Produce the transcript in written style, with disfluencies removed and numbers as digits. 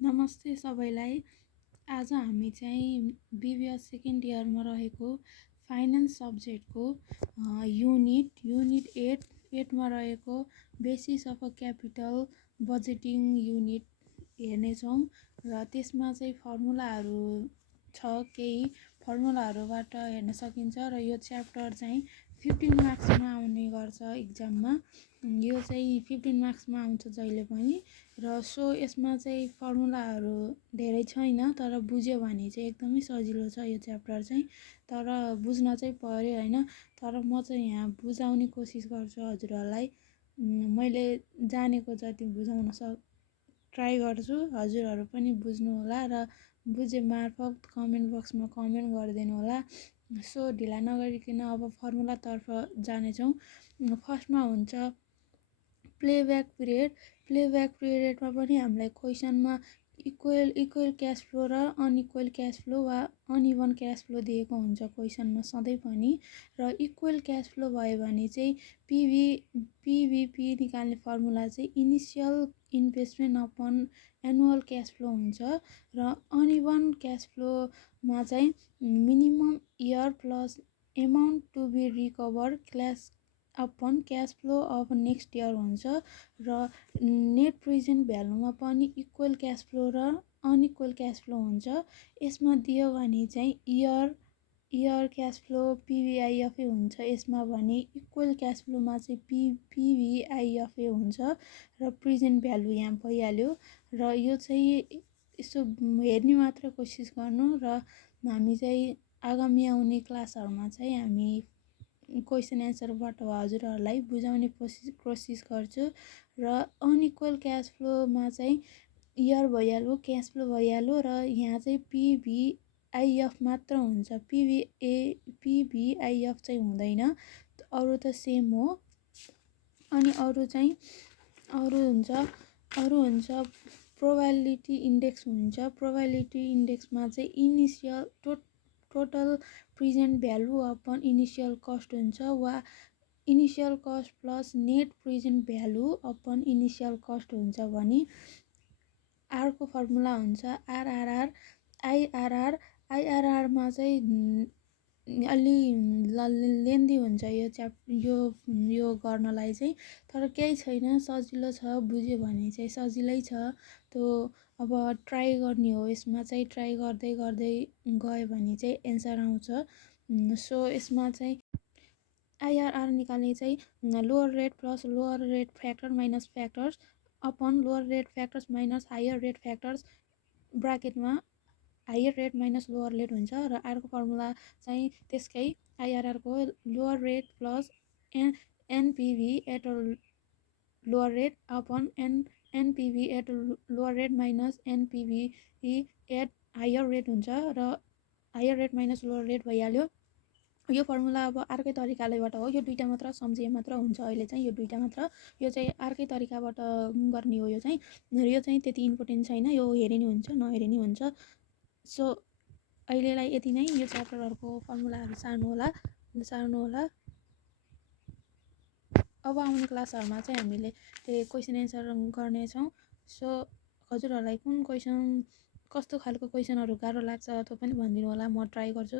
नमस्ते सबैलाई। आज हामी चाहिँ BBA सेकेन्ड इयरमा रहेको फाइनेन्स सब्जेक्टको युनिट 8 मा रहेको basis of a capital budgeting unit हेर्नेछौँ र त्यसमा चाहिँ फर्मुलाहरू छ। केही फर्मुलाहरूबाट हेर्न सकिन्छ र यो च्याप्टर चाहिँ 15 मार्क्समा आउने गर्छ एक्जाममा। यो चाहिँ 15 मार्क्समा आउँछ जहिले पनि र यसमा चाहिँ फर्मुलाहरू धेरै छैन, तर बुझ्यो भने चाहिँ एकदमै सजिलो छ यो च्याप्टर चाहिँ। तर बुझ्न चाहिँ पर्यो हैन। तर म चाहिँ यहाँ बुझाउने कोसिस गर्छु हजुरहरूलाई। मैले जानेको जति बुझाउन ट्राई गर्छु। हजुरहरू पनि बुझ्नु होला र बुझे मार्फत कमेन्ट बक्समा कमेन्ट गरिदिनु होला। ढिला नगरिकन अब फर्मुलातर्फ जानेछौँ। फर्स्टमा हुन्छ प्लेब्याक पिरियडमा पनि हामीलाई क्वेसनमा इक्वल क्यास फ्लो र अनइक्वल क्यास फ्लो वा अनइभन क्यास फ्लो दिएको हुन्छ क्वेसनमा सधैँ पनि। र इक्वल क्यास फ्लो भयो भने चाहिँ पिभिपी निकाल्ने फर्मुला चाहिँ initial investment upon annual cash flow हुन्छ र अनइभन क्यास फ्लोमा चाहिँ minimum year plus amount to be recover upon cash flow of next year हुन्छ। र नेट प्रेजेन्ट भ्यालुमा पनि इक्वल क्यास फ्लो र अनइक्वल क्यास फ्लो हुन्छ। यसमा दियो भने चाहिँ इयर क्यास फ्लो पिभिआइएफए हुन्छ। यसमा भने इक्वल क्यास फ्लोमा चाहिँ पिभिआइएफए हुन्छ र प्रेजेन्ट भ्यालु यहाँ भइहाल्यो। र यो चाहिँ यसो हेर्ने मात्र कोसिस गर्नु र हामी चाहिँ आगामी आउने क्लासहरूमा चाहिँ हामी क्वेसन एन्सरबाट हजुरहरूलाई बुझाउने कोसिस गर्छु। र अनइक्वल क्यास फ्लोमा चाहिँ इयर भइहाल्यो, क्यास फ्लो भइहाल्यो र यहाँ चाहिँ पिभिआइएफ मात्र हुन्छ। पिभिआइएफ चाहिँ हुँदैन, अरू त सेम हो। अनि अरू हुन्छ प्रोबेबिलिटी इन्डेक्स हुन्छ। प्रोबेबिलिटी इन्डेक्समा चाहिँ initial total present value upon initial cost हुन्छ वा initial cost plus net present value upon initial cost हुन्छ भने आरको फर्मुला हुन्छ आरआरआर आइआरआर। आइआरआरमा चाहिँ अलि लेन्दी हुन्छ यो गर्नलाई चाहिँ, तर केही छैन, सजिलो छ। बुझ्यो भने चाहिँ सजिलै छ। अब ट्राई गर्ने हो। यसमा चाहिँ ट्राई गर्दै गयो भने चाहिँ एन्सर आउँछ। यसमा चाहिँ आइआरआर निकाल्ने चाहिँ lower rate plus lower rate factor minus factors upon lower rate factors minus higher rate factors ब्राकेटमा higher rate minus lower rate हुन्छ। र आरको फर्मुला चाहिँ त्यसकै आइआरआरको lower rate plus NPV at lower rate upon NPV at lower rate minus NPV at higher rate हुन्छ र higher rate minus lower rate भइहाल्यो। यो फर्मुला अब अर्कै तरिकालेबाट हो। यो दुईटा मात्र सम्झे मात्र हुन्छ। अहिले चाहिँ यो दुईटा मात्र, यो चाहिँ अर्कै तरिकाबाट गर्ने हो। यो चाहिँ त्यति इम्पोर्टेन्ट छैन। यो हेरे नि हुन्छ, नहेरे नि हुन्छ। अहिलेलाई यति नै। यो च्याप्टरहरूको फर्मुलाहरू सार्नु होला। अब आउने क्लासहरूमा चाहिँ हामीले क्वेसन एन्सर गर्नेछौँ। हजुरहरूलाई कुन क्वेसन कस्तो खालको क्वेसनहरू गाह्रो लाग्छ त्यो पनि भनिदिनु होला, म ट्राई गर्छु।